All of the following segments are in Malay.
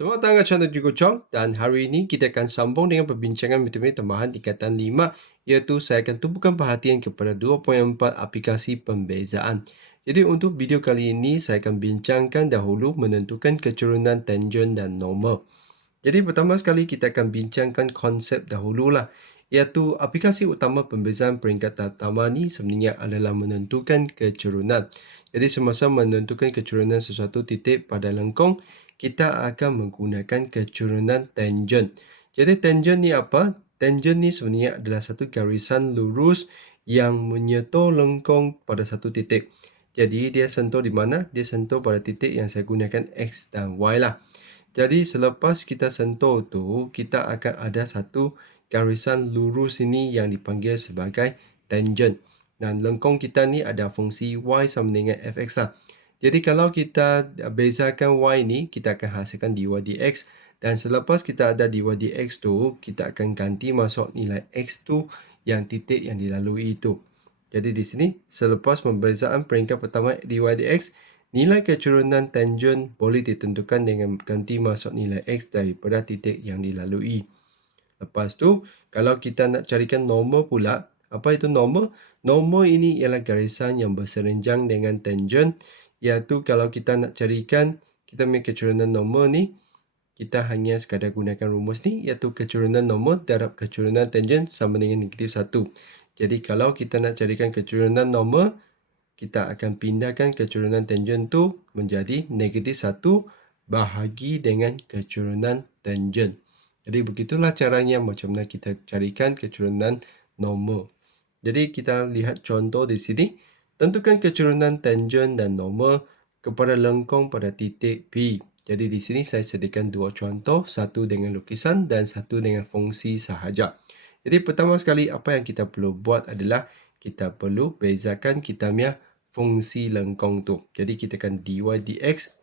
Selamat datang ke channel Jugo Chong, dan hari ini kita akan sambung dengan perbincangan matematik tambahan tingkatan 5, iaitu saya akan tumpukan perhatian kepada 2.4 aplikasi pembezaan. Jadi untuk video kali ini saya akan bincangkan dahulu menentukan kecurunan tangent dan normal. Jadi pertama sekali kita akan bincangkan konsep dahululah, iaitu aplikasi utama pembezaan peringkat pertama ni sebenarnya adalah menentukan kecurunan. Jadi semasa menentukan kecurunan sesuatu titik pada lengkung, kita akan menggunakan kecurunan tangent. Jadi tangent ni apa? Tangent ni sebenarnya adalah satu garisan lurus yang menyentuh lengkung pada satu titik. Jadi dia sentuh di mana? Dia sentuh pada titik yang saya gunakan X dan Y lah. Jadi selepas kita sentuh tu, kita akan ada satu garisan lurus ini yang dipanggil sebagai tangent. Dan lengkung kita ni ada fungsi Y sama dengan fx lah. Jadi kalau kita bezakan Y ni, kita akan hasilkan dy dx. Dan selepas kita ada dy dx tu, kita akan ganti masuk nilai x tu yang titik yang dilalui itu. Jadi di sini, selepas pembezaan peringkat pertama dy dx, nilai kecurunan tangent boleh ditentukan dengan ganti masuk nilai x daripada titik yang dilalui. Lepas tu, kalau kita nak carikan normal pula, apa itu normal? Normal ini ialah garisan yang berserenjang dengan tangent, iaitu kalau kita nak carikan kita punya kecurunan normal ni, kita hanya sekadar gunakan rumus ni, iaitu kecurunan normal darab kecurunan tangent sama dengan negatif 1. Jadi kalau kita nak carikan kecurunan normal, kita akan pindahkan kecurunan tangent tu menjadi negatif 1 bahagi dengan kecurunan tangent. Jadi begitulah caranya macam mana kita carikan kecurunan normal. Jadi kita lihat contoh di sini. Tentukan kecurunan tangent dan normal kepada lengkung pada titik P. Jadi di sini saya sediakan dua contoh, satu dengan lukisan dan satu dengan fungsi sahaja. Jadi pertama sekali apa yang kita perlu buat adalah kita perlu bezakan kita punya fungsi lengkung tu. Jadi kita akan dy dx.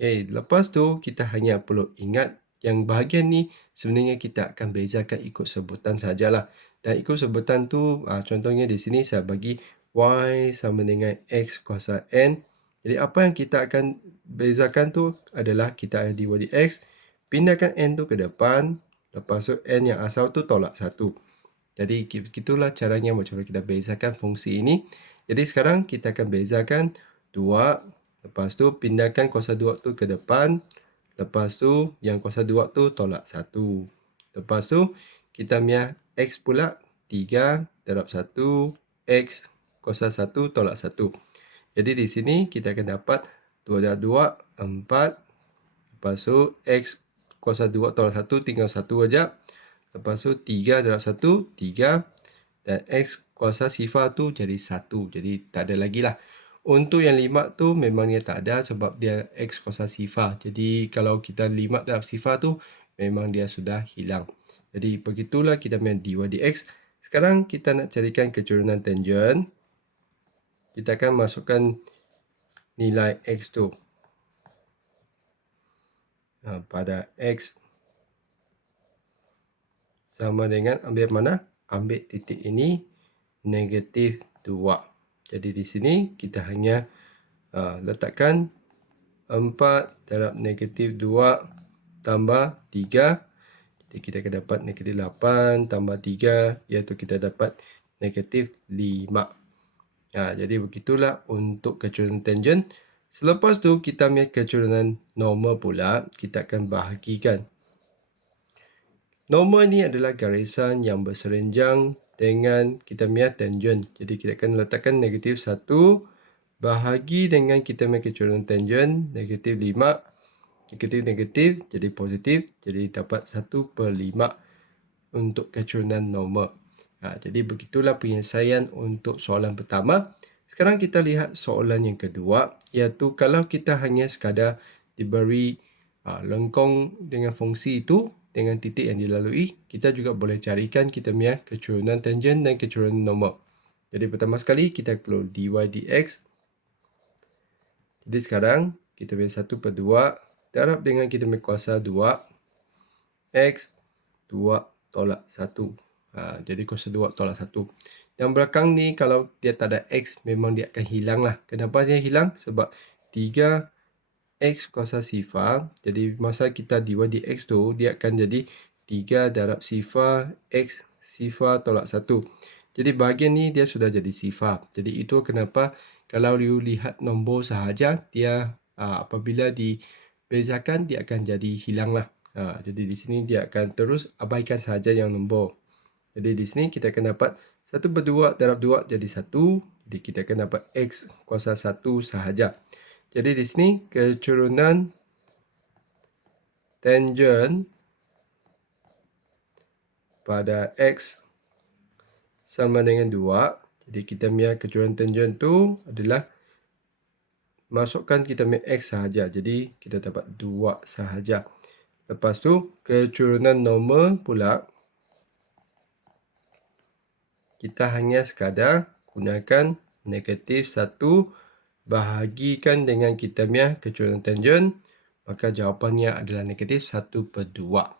Okey, lepas tu kita hanya perlu ingat yang bahagian ni sebenarnya kita akan bezakan ikut sebutan sajalah. Dan ikut sebutan tu contohnya di sini saya bagi y sama dengan x kuasa n. Jadi apa yang kita akan bezakan tu adalah kita ada dy dx, pindahkan n tu ke depan, lepas tu n yang asal tu tolak 1. Jadi begitulah caranya macam mana kita bezakan fungsi ini. Jadi sekarang kita akan bezakan 2, lepas tu pindahkan kuasa 2 tu ke depan, lepas tu yang kuasa 2 tu tolak 1. Lepas tu kita punya x pula 3 darab 1 x kuasa 1 tolak 1. Jadi di sini kita akan dapat 2 darab 2 4. Lepas tu x kuasa 2 tolak 1 tinggal 1 aja. Lepas tu 3 darab 1 3, dan x kuasa sifar tu jadi 1. Jadi tak ada lagi lah. Untuk yang 5 tu memang dia tak ada sebab dia x kuasa sifar. Jadi kalau kita 5 darab sifar tu memang dia sudah hilang. Jadi begitulah kita main dy dx. Sekarang kita nak carikan kecurunan tangent. Kita akan masukkan nilai x tu pada x sama dengan ambil mana? Ambil titik ini negatif 2. Jadi di sini kita hanya letakkan 4 darab negatif 2 tambah 3. Jadi kita akan dapat negatif 8 tambah 3, iaitu kita dapat negatif 5. Jadi begitulah untuk kecurunan tangent. Selepas tu kita punya kecurunan normal pula, kita akan bahagikan. Normal ni adalah garisan yang berserenjang dengan kita punya tangent. Jadi kita akan letakkan negatif 1 bahagi dengan kita punya kecurunan tangent, negatif 5. Negatif jadi positif, jadi dapat 1/5 untuk kecurunan normal. Jadi begitulah penyelesaian untuk soalan pertama. Sekarang kita lihat soalan yang kedua, iaitu kalau kita hanya sekadar diberi lengkung dengan fungsi itu, dengan titik yang dilalui, kita juga boleh carikan kita punya kecurunan tangent dan kecurunan normal. Jadi pertama sekali kita perlu dy dx. Jadi sekarang kita punya 1/2 darab dengan kita punya kuasa 2 x 2 tolak 1. Jadi kuasa 2 tolak 1. Yang belakang ni kalau dia tak ada x memang dia akan hilang lah. Kenapa dia hilang? Sebab 3 X kuasa sifar. Jadi masa kita divide di X tu, dia akan jadi 3 darab sifar X sifar tolak 1. Jadi bahagian ni dia sudah jadi sifar. Jadi itu kenapa kalau you lihat nombor sahaja, dia apabila dibezakan, dia akan jadi hilang lah. Jadi di sini dia akan terus abaikan sahaja yang nombor. Jadi di sini kita akan dapat 1/2 darab 2 jadi 1. Jadi kita akan dapat X kuasa 1 sahaja. Jadi di sini keturunan tangent pada X sama dengan 2. Jadi kita punya keturunan tangent tu adalah masukkan kita punya X sahaja. Jadi kita dapat 2 sahaja. Lepas tu keturunan normal pula, kita hanya sekadar gunakan negatif 1 bahagikan dengan kita punya keturunan tangent, maka jawapannya adalah negatif 1/2.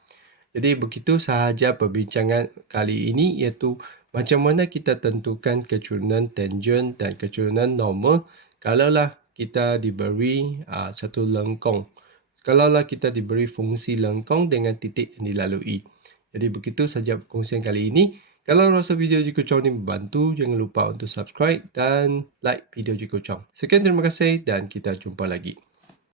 Jadi begitu sahaja perbincangan kali ini, iaitu macam mana kita tentukan keturunan tangent dan keturunan normal kalaulah kita diberi satu lengkung. Kalaulah kita diberi fungsi lengkung dengan titik yang dilalui. Jadi begitu saja perkongsian kali ini. Kalau rasa video Jiko Chong ini membantu, jangan lupa untuk subscribe dan like video Jiko Chong. Sekian, terima kasih dan kita jumpa lagi.